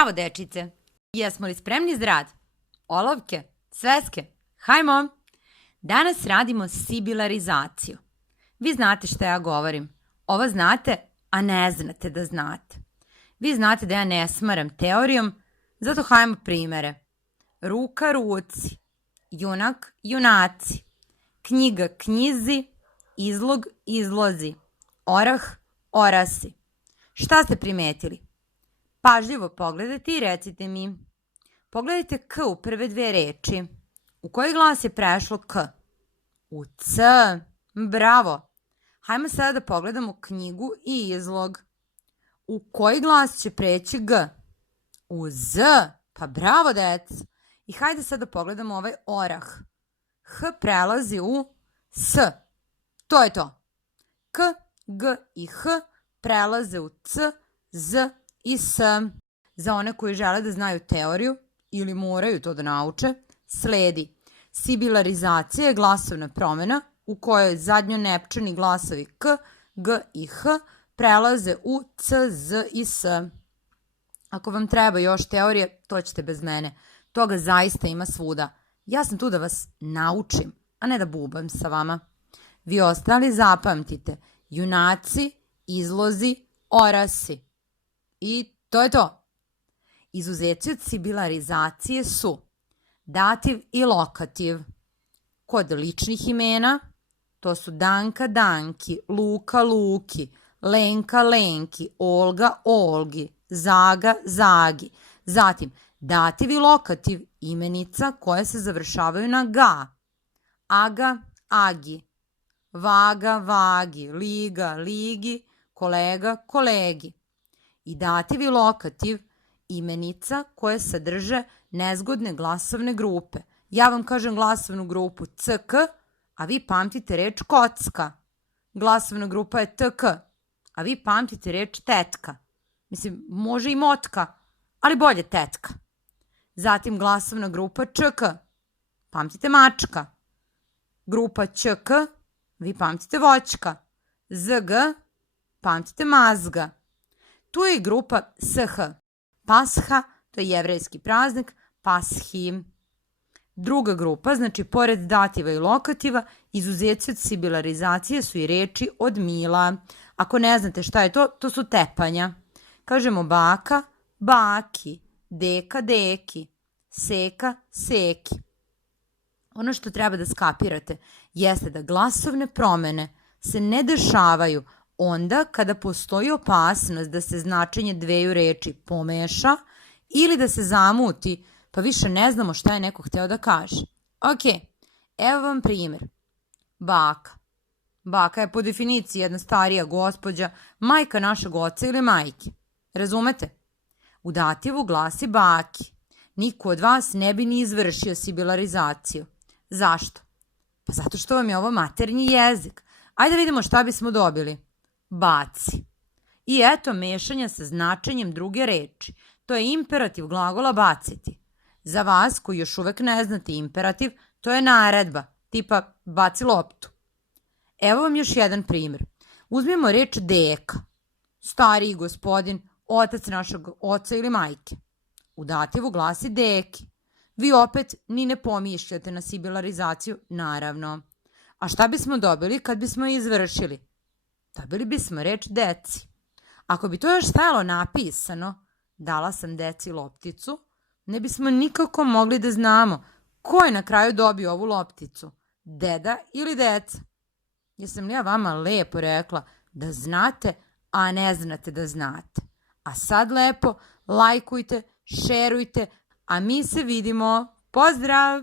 Zdravo, dečice! Jesmo li spremni za rad? Olovke? Sveske? Hajmo! Danas radimo sibilarizaciju. Vi znate šta ja govorim. Ovo znate, a ne znate da znate. Vi znate da ja ne smaram teorijom, zato hajmo primere. Ruka ruci, junak junaci, knjiga knjizi, izlog izlozi, orah orasi. Šta ste primetili? Pažljivo pogledajte i recite mi. Pogledajte K u prve dve reči. U koji glas je prešlo K? U C. Bravo. Hajmo sada da pogledamo knjigu i izlog. U koji glas će preći G? U Z. Pa bravo, deca. I hajde sada pogledamo ovaj orah. H prelazi u S. To je to. K, G i H prelaze u C, Z i S. Za one koji žele da znaju teoriju ili moraju to da nauče, sledi. Sibilarizacija je glasovna promena u kojoj zadnjonepčani glasovi K, G i H prelaze u C, Z i S. Ako vam treba još teorije, to ćete bez mene. Toga zaista ima svuda. Ja sam tu da vas naučim, a ne da bubam sa vama. Vi ostali zapamtite. Junaci, izlozi, orasi. I to je to. Izuzeci od sibilarizacije su dativ i lokativ. Kod ličnih imena, to su Danka Danki, Luka Luki, Lenka Lenki, Olga Olgi, Zaga Zagi. Zatim, dativ i lokativ imenica koje se završavaju na ga. Aga, agi, vaga, vagi, liga, ligi, kolega, kolegi. I dativ i lokativ imenica koje sadrže nezgodne glasovne grupe. Ja vam kažem glasovnu grupu CK, a vi pamtite reč kocka. Glasovna grupa je TK, a vi pamtite reč tetka. Mislim, može i motka, ali bolje tetka. Zatim glasovna grupa ČK, pamtite mačka. Grupa ČK, vi pamtite voćka. ZG, pamtite mazga. Tu je i grupa SH. Pasha, to je jevrejski praznik, Pashi. Druga grupa, znači pored dativa i lokativa, izuzeci od sibilarizacije su i reči od mila. Ako ne znate šta je to, to su tepanja. Kažemo baka, baki, deka, deki, seka, seki. Ono što treba da skapirate jeste da glasovne promene se ne dešavaju onda kada postoji opasnost da se značenje dveju reči pomeša ili da se zamuti, pa više ne znamo šta je neko hteo da kaže. Ok, evo vam primjer. Baka. Baka je po definiciji jedna starija gospođa, majka našeg oca ili majke. Razumete? U dativu glasi baki. Niko od vas ne bi ni izvršio sibilarizaciju. Zašto? Pa zato što vam je ovo maternji jezik. Ajde vidimo šta bismo dobili. Baci. I eto mešanja sa značenjem druge reči. To je imperativ glagola baciti. Za vas koji još uvek ne znate imperativ, to je naredba, tipa baci loptu. Evo vam još jedan primjer. Uzmimo reč deka. Stariji gospodin, otac našeg oca ili majke. U dativu glasi deki. Vi opet ni ne pomišljate na sibilarizaciju, naravno. A šta bismo dobili kad bismo je izvršili? Dobili bismo reč deci. Ako bi to još stajalo napisano, dala sam deci lopticu, ne bismo nikako mogli da znamo ko je na kraju dobio ovu lopticu, deda ili deca. Jesam li ja vama lepo rekla da znate, a ne znate da znate? A sad lepo lajkujte, šerujte, a mi se vidimo. Pozdrav!